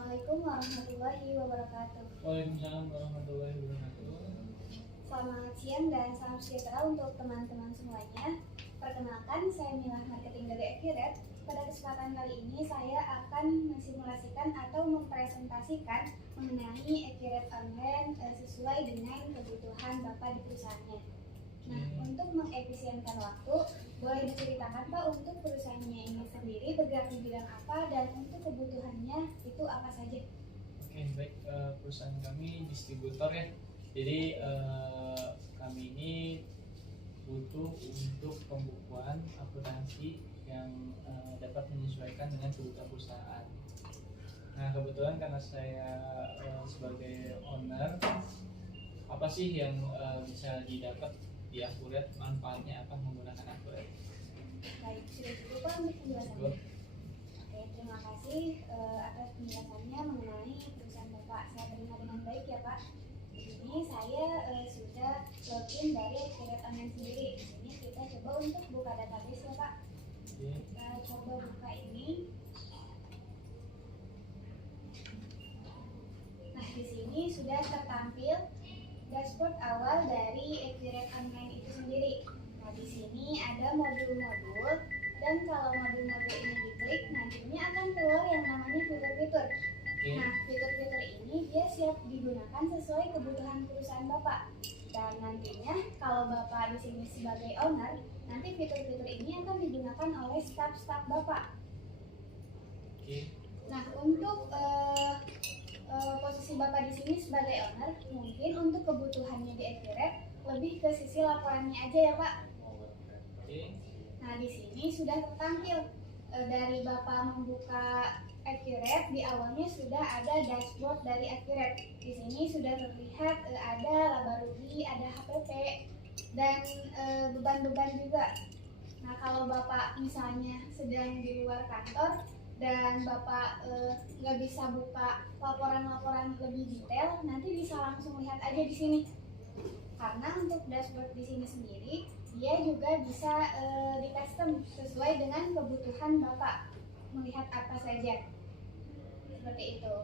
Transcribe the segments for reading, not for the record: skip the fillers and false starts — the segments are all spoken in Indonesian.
Assalamualaikum warahmatullahi wabarakatuh. Waalaikumsalam warahmatullahi wabarakatuh. Selamat siang dan salam sejahtera untuk teman-teman semuanya. Perkenalkan, saya Milah Marketing dari Accurate. Pada kesempatan kali ini saya akan mensimulasikan atau mempresentasikan mengenai Accurate Online sesuai dengan kebutuhan Bapak di perusahaannya. Nah, untuk mengefisienkan waktu, boleh diceritakan Pak untuk perusahaannya ini sendiri bergerak di bidang apa dan untuk kebutuhannya itu apa saja? Oke, baik. Perusahaan kami distributor ya. Jadi kami ini butuh untuk pembukuan akuntansi yang dapat menyesuaikan dengan kebutuhan perusahaan. Nah, kebetulan karena saya sebagai owner, apa sih yang bisa didapat di Accurate, manfaatnya apa menggunakan Accurate? Baik, sudah cukup Pak untuk penjelasannya. Oke, terima kasih atas penjelasannya mengenai perusahaan Bapak. Saya terima dengan baik ya Pak. Di sini saya sudah login dari Accurate Online sendiri. Di sini kita coba untuk buka database ya Pak. Kita coba buka ini. Nah, di sini sudah tertampil dashboard awal dari Accurate Online itu sendiri. Nah, di sini ada modul-modul dan kalau modul-modul ini diklik nantinya akan keluar yang namanya fitur-fitur. Nah, fitur-fitur ini dia siap digunakan sesuai kebutuhan perusahaan Bapak. Dan nantinya kalau Bapak di sini sebagai owner, nanti fitur-fitur ini akan digunakan oleh staf-staf Bapak. Nah, untuk posisi Bapak di sini sebagai owner, mungkin untuk kebutuhannya di Accurate lebih ke sisi laporannya aja ya Pak. Nah, di sini sudah tertampil dari Bapak membuka Accurate, di awalnya sudah ada dashboard dari Accurate. Di sini sudah terlihat ada laba rugi, ada HPP, dan beban-beban juga. Nah, kalau Bapak misalnya sedang di luar kantor dan Bapak nggak bisa buka laporan-laporan lebih detail, nanti bisa langsung lihat aja di sini. Karena untuk dashboard di sini sendiri, dia juga bisa di custom sesuai dengan kebutuhan Bapak melihat apa saja. Seperti itu.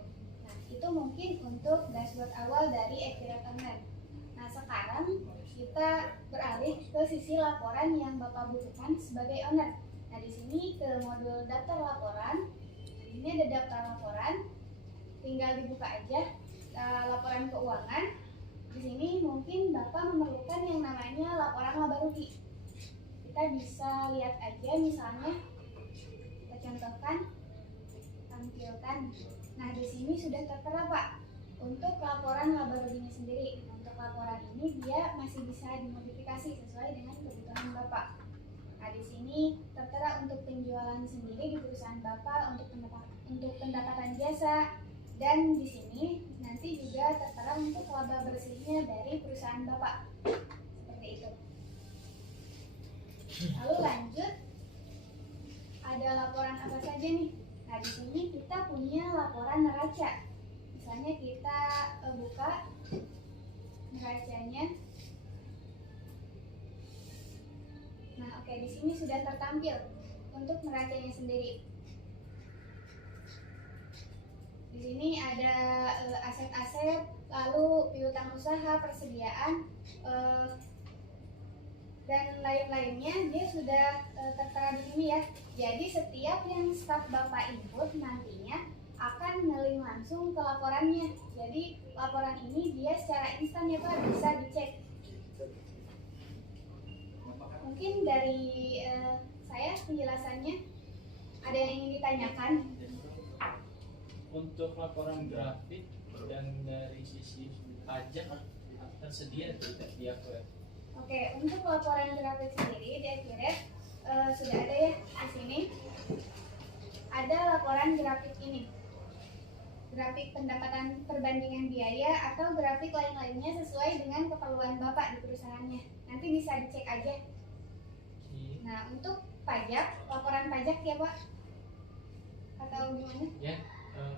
Nah, itu mungkin untuk dashboard awal dari Accurate Online. Nah, sekarang kita beralih ke sisi laporan yang Bapak butuhkan sebagai owner. Nah, di sini ke modul daftar laporan. Ini ada daftar laporan. Tinggal dibuka aja laporan keuangan. Di sini mungkin Bapak memerlukan yang namanya laporan laba rugi. Kita bisa lihat aja misalnya, kita contohkan, tampilkan. Nah, di sini sudah tertera Pak untuk laporan laba ruginya sendiri. Untuk laporan ini dia masih bisa dimodifikasi sesuai dengan kebutuhan Bapak. Nah, di sini tertera untuk penjualan sendiri di perusahaan Bapak, untuk pendapatan jasa, dan di sini nanti juga tertera untuk laba bersihnya dari perusahaan Bapak. Seperti itu. Lalu lanjut, ada laporan apa saja nih? Nah, di sini kita punya laporan neraca. Misalnya kita buka neracanya. Nah, oke, di sini sudah tertampil untuk neracanya sendiri. Di sini ada aset-aset, lalu piutang usaha, persediaan, dan lain-lainnya dia sudah tertera di sini ya. Jadi setiap yang staf Bapak input nantinya akan ngeling langsung ke laporannya. Jadi laporan ini dia secara instan ya Pak, bisa dicek. Mungkin dari saya penjelasannya, ada yang ingin ditanyakan? Untuk laporan grafik dan dari sisi pajak tersedia tidak di Accurate? Oke, untuk laporan grafik sendiri di Accurate sudah ada ya di sini. Ada laporan grafik ini, grafik pendapatan perbandingan biaya atau grafik lain-lainnya sesuai dengan keperluan Bapak di perusahaannya. Nanti bisa dicek aja. Nah, untuk pajak, laporan pajak ya Pak? Atau gimana? Ya,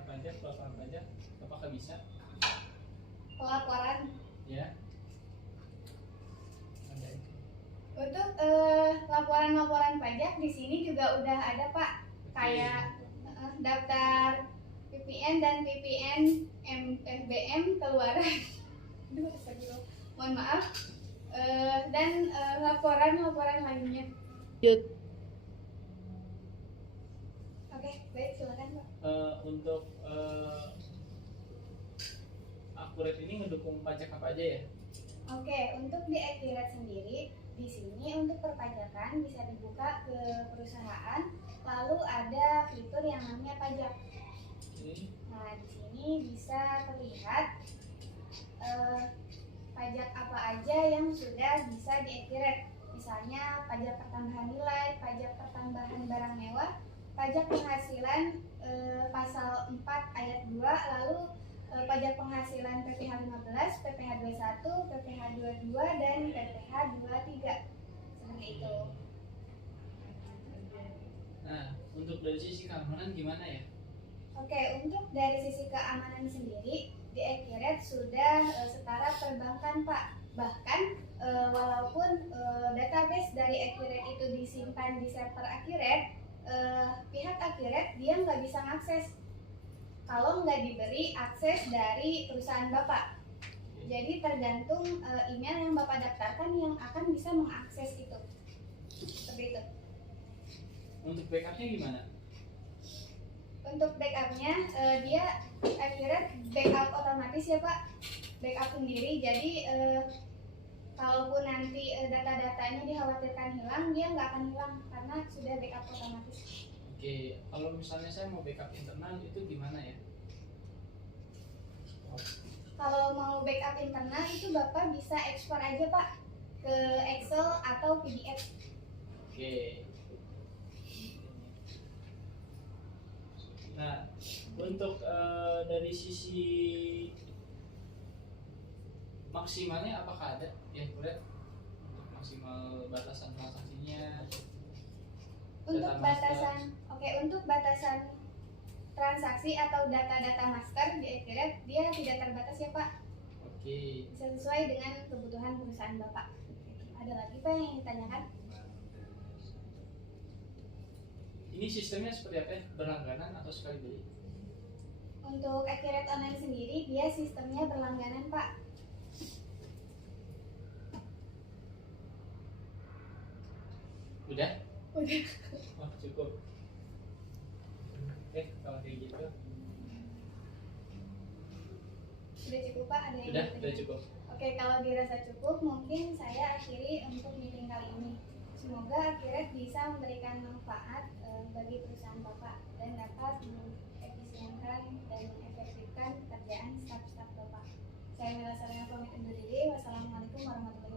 pajak, laporan pajak, apakah bisa? Pelaporan. Ya. Untuk laporan-laporan pajak di sini juga udah ada Pak, kayak daftar PPN VPN dan VPN FBM keluaran. Aduh, astagfirullah. Mohon maaf. Dan laporan-laporan lainnya. Oke, baik, silakan Pak. Untuk Akuret ini ngedukung pajak apa aja ya? Oke, untuk di Accurate sendiri, di sini untuk perpajakan bisa dibuka ke perusahaan, lalu ada fitur yang namanya pajak. Nah, di sini bisa terlihat pajak apa aja yang sudah bisa di Accurate. Misalnya pajak pertambahan nilai, pajak pertambahan barang mewah, pajak penghasilan pasal 4 ayat 2, lalu pajak penghasilan PPh 15, PPh 21, PPh 22 dan PPh 23. Seperti itu. Nah, untuk dari sisi keamanan gimana ya? Oke, untuk dari sisi keamanan sendiri di Accurate sudah setara perbankan Pak. Bahkan walaupun database dari Accurate itu disimpan di server Accurate, pihak Accurate dia nggak bisa mengakses kalau nggak diberi akses dari perusahaan Bapak. Jadi tergantung email yang Bapak daftarkan yang akan bisa mengakses itu. Seperti itu. Untuk backupnya gimana? Untuk backupnya dia Accurate backup otomatis ya Pak, backup sendiri. Jadi kalaupun nanti data-datanya dikhawatirkan hilang, dia nggak akan hilang karena sudah backup otomatis. Oke, kalau misalnya saya mau backup internal itu gimana ya? Kalau mau backup internal itu Bapak bisa ekspor aja Pak ke Excel atau PDF. Oke. Nah, untuk dari sisi maksimalnya apakah ada ya Kuret? Untuk maksimal batasan transaksinya? Untuk batasan, untuk batasan transaksi atau data-data master di Accurate dia tidak terbatas ya Pak. Oke. Bisa sesuai dengan kebutuhan perusahaan Bapak. Ada lagi Pak yang ingin ditanyakan? Ini sistemnya seperti apa ya? Berlangganan atau sekali beli? Untuk Accurate Online sendiri dia sistemnya berlangganan Pak. Udah? Udah. Oh, cukup. Oke, kalau kayak gitu. Sudah cukup Pak? Ada yang Udah ditanyakan? cukup. Oke, kalau dirasa cukup mungkin saya akhiri untuk meeting kali ini. Semoga Accurate bisa memberikan manfaat bagi perusahaan Bapak dan dapat mengefisienkan dan mengefektifkan pekerjaan staf-staf Bapak. Saya Mela Sarena pamit undur diri. Wassalamualaikum warahmatullahi wabarakatuh.